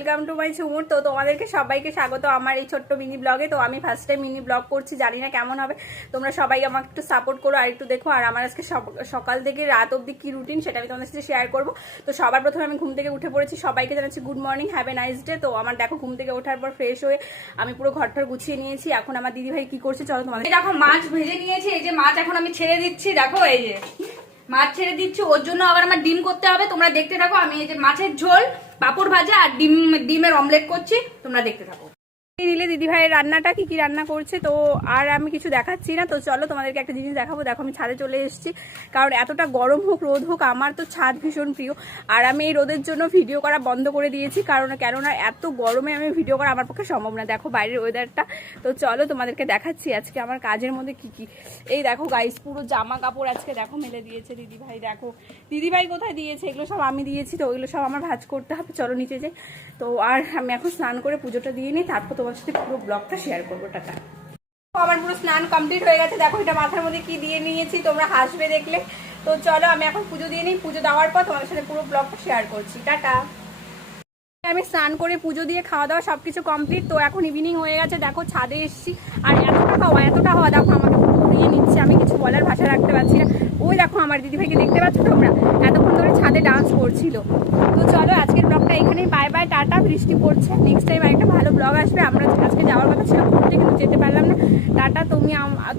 Welcome to my ঝুমুর। তো তোমাদেরকে সবাইকে স্বাগত আমার এই ছোট্ট মিনি ব্লগে। তো আমি ফার্স্ট টাইম মিনি ব্লগ করছি, জানি না কেমন হবে। তোমরা সবাই আমাকে একটু সাপোর্ট করো আর একটু দেখো। আর আমার আজকে সকাল থেকে রাত অবধি কি রুটিন সেটা আমি তোমাদের সাথে শেয়ার করবো। তো সবার প্রথমে আমি ঘুম থেকে উঠে পড়েছি, সবাইকে জানাচ্ছি good morning, have a nice day. তো আমার দেখো ঘুম থেকে ওঠার পর ফ্রেশ হয়ে আমি পুরো ঘরটার গুছিয়ে নিয়েছি। এখন আমার দিদিভাই কি করছে চলো তোমাদের দেখো। মাছ ভেজে নিয়েছি, এই যে মাছ এখন আমি ছেড়ে দিচ্ছি। দেখো এই যে মাছ ছেড়ে দিচ্ছি, ওর জন্য আবার আমার ডিম করতে হবে। তোমরা দেখতে থাকো। আমি এই যে মাছের ঝোল, পাপড় ভাজা আর ডিমের অমলেট করছি, তোমরা দেখতে থাকো। নিলে দিদিভাইয়ের রান্নাটা কি রান্না করছে। তো আর আমি কিছু দেখাচ্ছি না। তো চলো তোমাদেরকে একটা জিনিস দেখাবো। দেখো আমি ছাদে চলে এসেছি, কারণ এতটা গরম হোক রোদ হোক আমার তো ছাদ ভীষণ প্রিয়। আর আমি এই রোদের জন্য ভিডিও করা বন্ধ করে দিয়েছি, কেননা এত গরমে আমি ভিডিও করা আমার পক্ষে সম্ভব না। দেখো বাইরের ওয়েদারটা। তো চলো তোমাদেরকে দেখাচ্ছি আজকে আমার কাজের মধ্যে কি কি। এই দেখো গাইস, পুরো জামা কাপড় আজকে দেখো মেলে দিয়েছে দিদিভাই। দেখো দিদিভাই কোথায় দিয়েছে, এগুলো সব আমি দিয়েছি। তো ওইগুলো সব আমার ভাঁজ করতে হবে। চলো নিচে যাই। তো আর আমি এখন স্নান করে পুজোটা দিয়ে নিই, তারপর তোমার সাথে পুরো ব্লগটা শেয়ার করবো। টাটা। আমার পুরো স্নান কমপ্লিট হয়ে গেছে। দেখো এটা মাথার মধ্যে কি দিয়ে নিয়েছি, তোমরা হাসবে দেখলে। তো চলো আমি এখন পুজো দিয়ে নিই, পুজো দেওয়ার পর তোমাদের সাথে পুরো ব্লগটা শেয়ার করছি। টাটা। আমি স্নান করে পুজো দিয়ে খাওয়া দাওয়া সবকিছু কমপ্লিট। তো এখন ইভিনিং হয়ে গেছে, দেখো ছাদে এসেছি। আর এতটা হাওয়া দেখো আমাকে উড়িয়ে নিচ্ছে, আমি কিছু বলার ভাষা রাখতে পারছি না। ওই দেখো আমার দিদিভাইকে দেখতে পাচ্ছ তোমরা, এতক্ষণ ধরে ছাদে ডান্স করছিল। তো চলো আজকের ব্লগটা এখানেই, বাই বাই, টাটা। বৃষ্টি পড়ছে, নেক্সট টাইম একটা ভালো ব্লগ আসবে। আমরা আজকে যাওয়ার কথা ছিল ঘুরতে, কিন্তু যেতে পারলাম না। টাটা।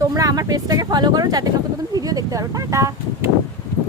তোমরা আমার পেজটাকে ফলো করো যাতে নতুন নতুন ভিডিও দেখতে পারো। টাটা।